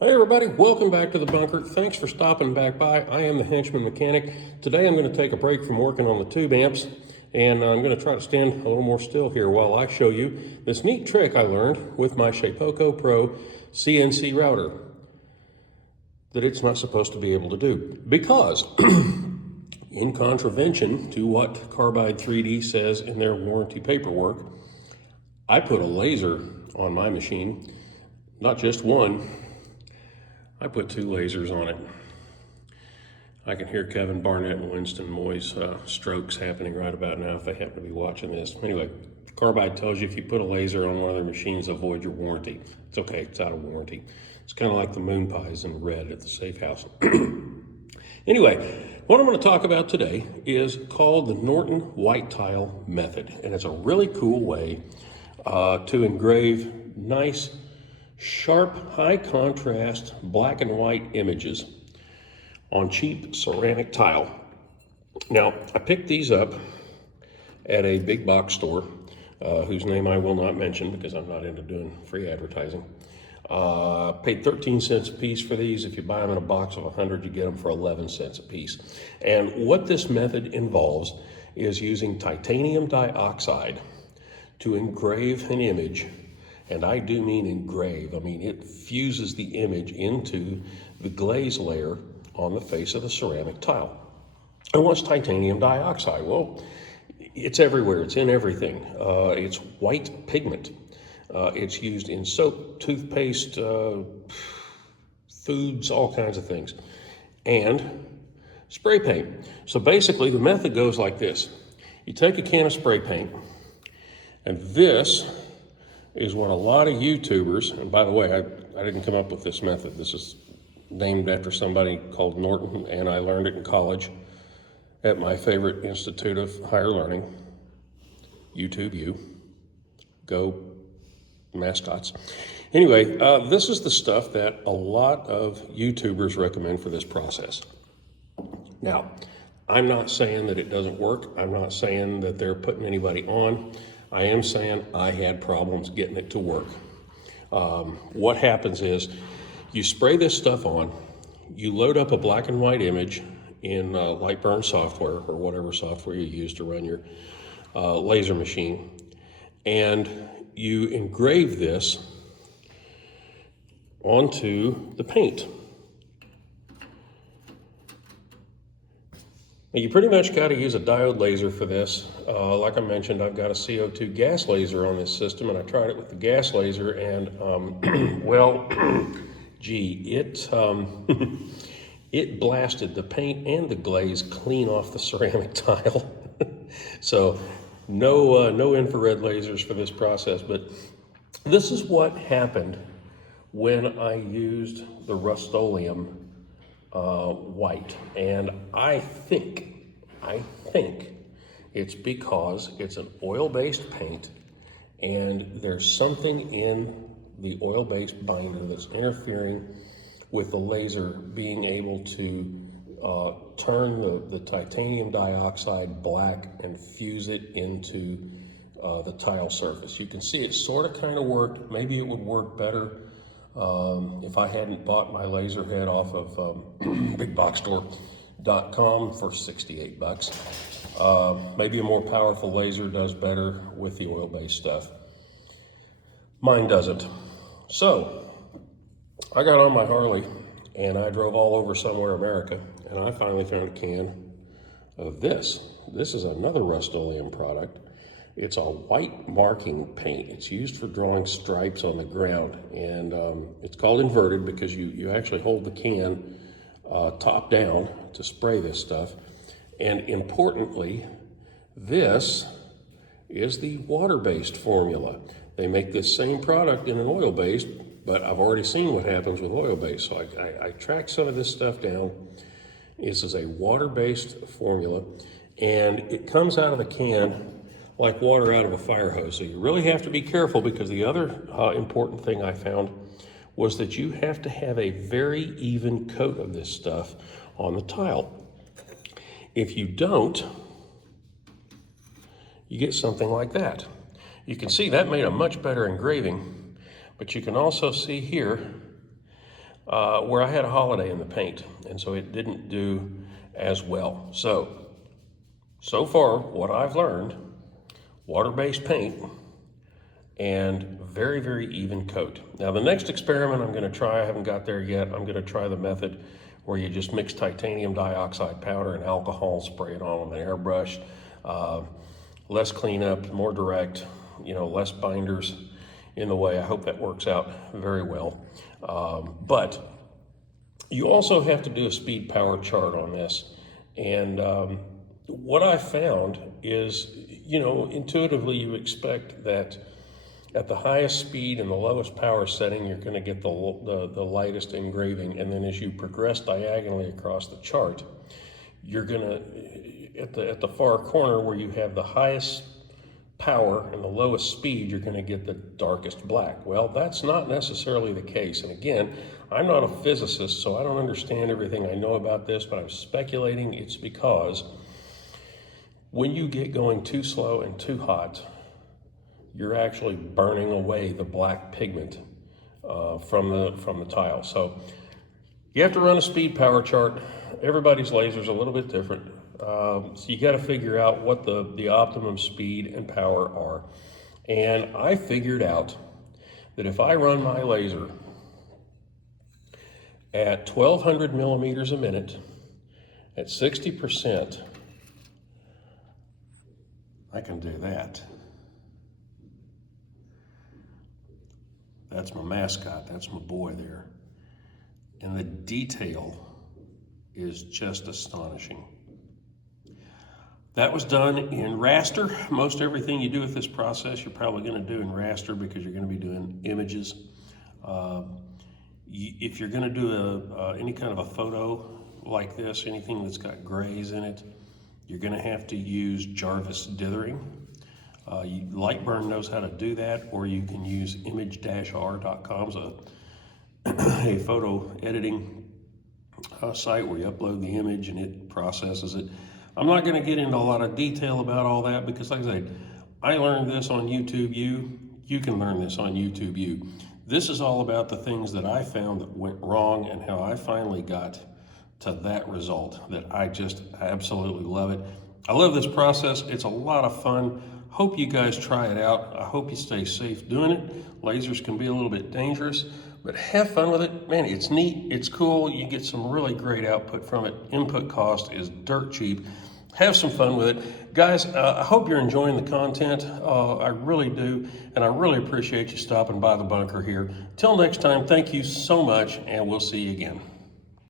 Hey everybody, welcome back to the bunker. Thanks for stopping back by. I am the Henchman Mechanic. Today I'm going to take a break from working on the tube amps and I'm going to try to stand a little more still here while I show you this neat trick I learned with my Shapeoko Pro CNC router that it's not supposed to be able to do. Because in contravention to what Carbide 3D says in their warranty paperwork, I put a laser on my machine, not just one. I put two lasers on it. I can hear Kevin Barnett and Winston Moy's strokes happening right about now if they happen to be watching this. Anyway, Carbide tells you if you put a laser on one of their machines, avoid your warranty. It's okay, it's out of warranty. It's kind of like the moon pies in red at the safe house. Anyway, what I'm going to talk about today is called the Norton White Tile method. And it's a really cool way to engrave nice, sharp, high contrast, black and white images on cheap ceramic tile. Now, I picked these up at a big box store, whose name I will not mention because I'm not into doing free advertising. Paid 13 cents a piece for these. If you buy them in a box of 100, you get them for 11 cents a piece. And what this method involves is using titanium dioxide to engrave an image. And I do mean engrave. I mean, it fuses the image into the glaze layer on the face of the ceramic tile. And what's titanium dioxide? Well, it's everywhere. It's in everything. It's white pigment. It's used in soap, toothpaste, foods, all kinds of things. And spray paint. So basically, the method goes like this. You take a can of spray paint, and this is what a lot of YouTubers, and by the way, I didn't come up with this method. This is named after somebody called Norton, and I learned it in college at my favorite institute of higher learning, YouTube U. Go mascots. Anyway, this is the stuff that a lot of YouTubers recommend for this process. Now, I'm not saying that it doesn't work. I'm not saying that they're putting anybody on. I am saying I had problems getting it to work. What happens is you spray this stuff on, you load up a black and white image in Lightburn software or whatever software you use to run your laser machine, and you engrave this onto the paint. You pretty much got to use a diode laser for this. Like I mentioned, I've got a CO2 gas laser on this system, and I tried it with the gas laser, and well, gee, it blasted the paint and the glaze clean off the ceramic tile. So no infrared lasers for this process, but this is what happened when I used the Rust-Oleum white, and I think it's because it's an oil-based paint and there's something in the oil-based binder that's interfering with the laser being able to turn the titanium dioxide black and fuse it into the tile surface. You can see it sort of kind of worked. Maybe it would work better if I hadn't bought my laser head off of bigboxstore.com for 68 bucks. Maybe a more powerful laser does better with the oil-based stuff. Mine doesn't. So I got on my Harley and I drove all over somewhere America, and I finally found a can of this. This is another Rust-Oleum product. It's a white marking paint. It's used for drawing stripes on the ground, and it's called inverted because you actually hold the can top down to spray this stuff. And importantly, this is the water-based formula. They make this same product in an oil-based, but I've already seen what happens with oil-based, so I tracked some of this stuff down. This is a water-based formula, and it comes out of the can like water out of a fire hose. So you really have to be careful, because the other important thing I found was that you have to have a very even coat of this stuff on the tile. If you don't, you get something like that. You can see that made a much better engraving, but you can also see here where I had a holiday in the paint, and so it didn't do as well. So far, what I've learned, water-based paint and very, very even coat. Now the next experiment I'm gonna try, I haven't got there yet, I'm gonna try the method where you just mix titanium dioxide powder and alcohol, spray it on with an airbrush. Less cleanup, more direct, less binders in the way. I hope that works out very well. But you also have to do a speed power chart on this. And what I found is, intuitively you expect that at the highest speed and the lowest power setting, you're going to get the lightest engraving. And then as you progress diagonally across the chart, you're going to, at the far corner where you have the highest power and the lowest speed, you're going to get the darkest black. Well, that's not necessarily the case. And again, I'm not a physicist, so I don't understand everything I know about this, but I'm speculating it's because when you get going too slow and too hot, you're actually burning away the black pigment from the tile. So you have to run a speed power chart. Everybody's laser's a little bit different. So you got to figure out what the optimum speed and power are. And I figured out that if I run my laser at 1200 millimeters a minute at 60%, I can do that. That's my mascot, that's my boy there. And the detail is just astonishing. That was done in raster. Most everything you do with this process, you're probably gonna do in raster because you're gonna be doing images. If you're gonna do any kind of a photo like this, anything that's got grays in it, you're gonna have to use Jarvis dithering. Lightburn knows how to do that, or you can use image-r.com, a photo editing site where you upload the image and it processes it. I'm not going to get into a lot of detail about all that because, like I said, I learned this on YouTube U. You can learn this on YouTube U. This is all about the things that I found that went wrong and how I finally got to that result that I just absolutely love it. I love this process. It's a lot of fun. Hope you guys try it out. I hope you stay safe doing it. Lasers can be a little bit dangerous, but have fun with it. Man, it's neat, it's cool. You get some really great output from it. Input cost is dirt cheap. Have some fun with it. Guys, I hope you're enjoying the content. I really do, and I really appreciate you stopping by the bunker here. Till next time, thank you so much, and we'll see you again.